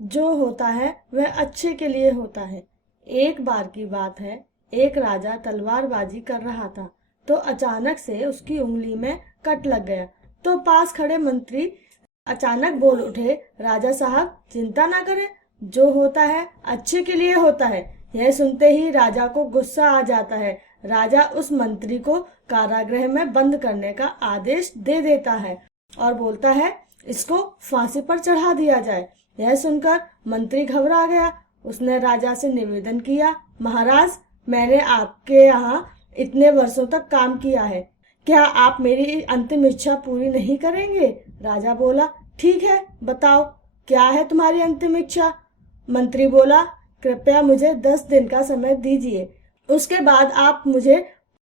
जो होता है वह अच्छे के लिए होता है। एक बार की बात है, एक राजा तलवारबाजी कर रहा था तो अचानक से उसकी उंगली में कट लग गया। तो पास खड़े मंत्री अचानक बोल उठे, राजा साहब चिंता ना करें, जो होता है अच्छे के लिए होता है। यह सुनते ही राजा को गुस्सा आ जाता है। राजा उस मंत्री को कारागृह में बंद करने का आदेश दे देता है और बोलता है, इसको फांसी पर चढ़ा दिया जाए। यह सुनकर मंत्री घबरा गया। उसने राजा से निवेदन किया, महाराज, मैंने आपके यहाँ इतने वर्षों तक काम किया है, क्या आप मेरी अंतिम इच्छा पूरी नहीं करेंगे? राजा बोला, ठीक है, बताओ क्या है तुम्हारी अंतिम इच्छा? मंत्री बोला, कृपया मुझे 10 दिन का समय दीजिए, उसके बाद आप मुझे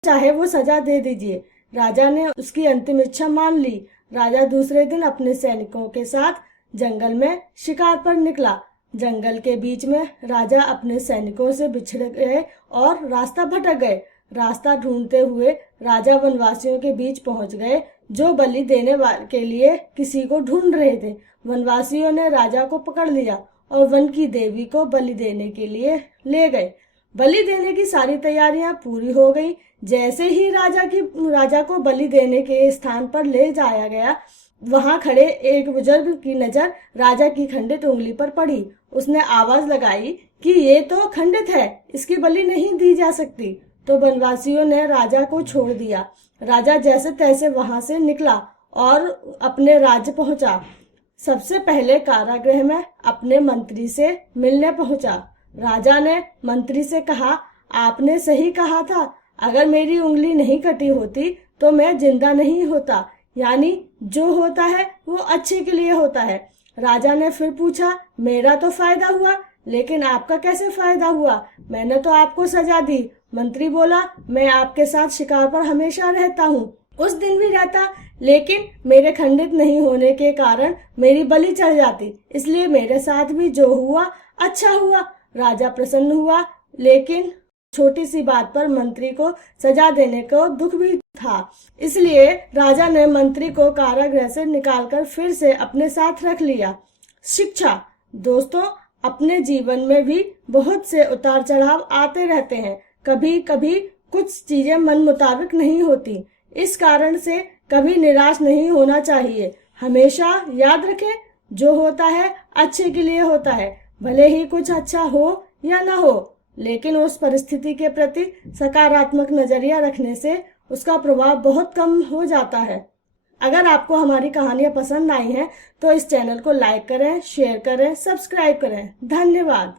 चाहे वो सजा दे दीजिए। राजा ने उसकी अंतिम इच्छा मान ली। राजा दूसरे दिन अपने सैनिकों के साथ जंगल में शिकार पर निकला। जंगल के बीच में राजा अपने सैनिकों से बिछड़ गए और रास्ता भटक गए। रास्ता ढूंढते हुए राजा वनवासियों के बीच पहुंच गए, जो बलि देने के लिए किसी को ढूंढ रहे थे। वनवासियों ने राजा को पकड़ लिया और वन की देवी को बलि देने के लिए ले गए। बलि देने की सारी तैयारियां पूरी हो गई। जैसे ही राजा को बलि देने के स्थान पर ले जाया गया, वहां खड़े एक बुजुर्ग की नजर राजा की खंडित उंगली पर पड़ी। उसने आवाज लगाई कि ये तो खंडित है, इसकी बलि नहीं दी जा सकती। तो वनवासियों ने राजा को छोड़ दिया। राजा जैसे तैसे वहां से निकला और अपने राज्य पहुंचा। सबसे पहले कारागृह में अपने मंत्री से मिलने पहुंचा। राजा ने मंत्री से कहा, आपने सही कहा था, अगर मेरी उंगली नहीं कटी होती तो मैं जिंदा नहीं होता। यानी जो होता है वो अच्छे के लिए होता है। राजा ने फिर पूछा, मेरा तो फायदा हुआ, लेकिन आपका कैसे फायदा हुआ? मैंने तो आपको सजा दी। मंत्री बोला, मैं आपके साथ शिकार पर हमेशा रहता हूँ, उस दिन भी रहता, लेकिन मेरे खंडित नहीं होने के कारण मेरी बलि चढ़ जाती, इसलिए मेरे साथ भी जो हुआ अच्छा हुआ। राजा प्रसन्न हुआ, लेकिन छोटी सी बात पर मंत्री को सजा देने को दुख भी था। इसलिए राजा ने मंत्री को कारागृह से निकालकर फिर से अपने साथ रख लिया। शिक्षा। दोस्तों, अपने जीवन में भी बहुत से उतार चढ़ाव आते रहते हैं। कभी कभी कुछ चीजें मन मुताबिक नहीं होती। इस कारण से कभी निराश नहीं होना चाहिए। हमेशा याद रखें, जो होता है अच्छे के लिए होता है। भले ही कुछ अच्छा हो या ना हो, लेकिन उस परिस्थिति के प्रति सकारात्मक नजरिया रखने से उसका प्रभाव बहुत कम हो जाता है। अगर आपको हमारी कहानियां पसंद आई हैं तो इस चैनल को लाइक करें, शेयर करें, सब्सक्राइब करें। धन्यवाद।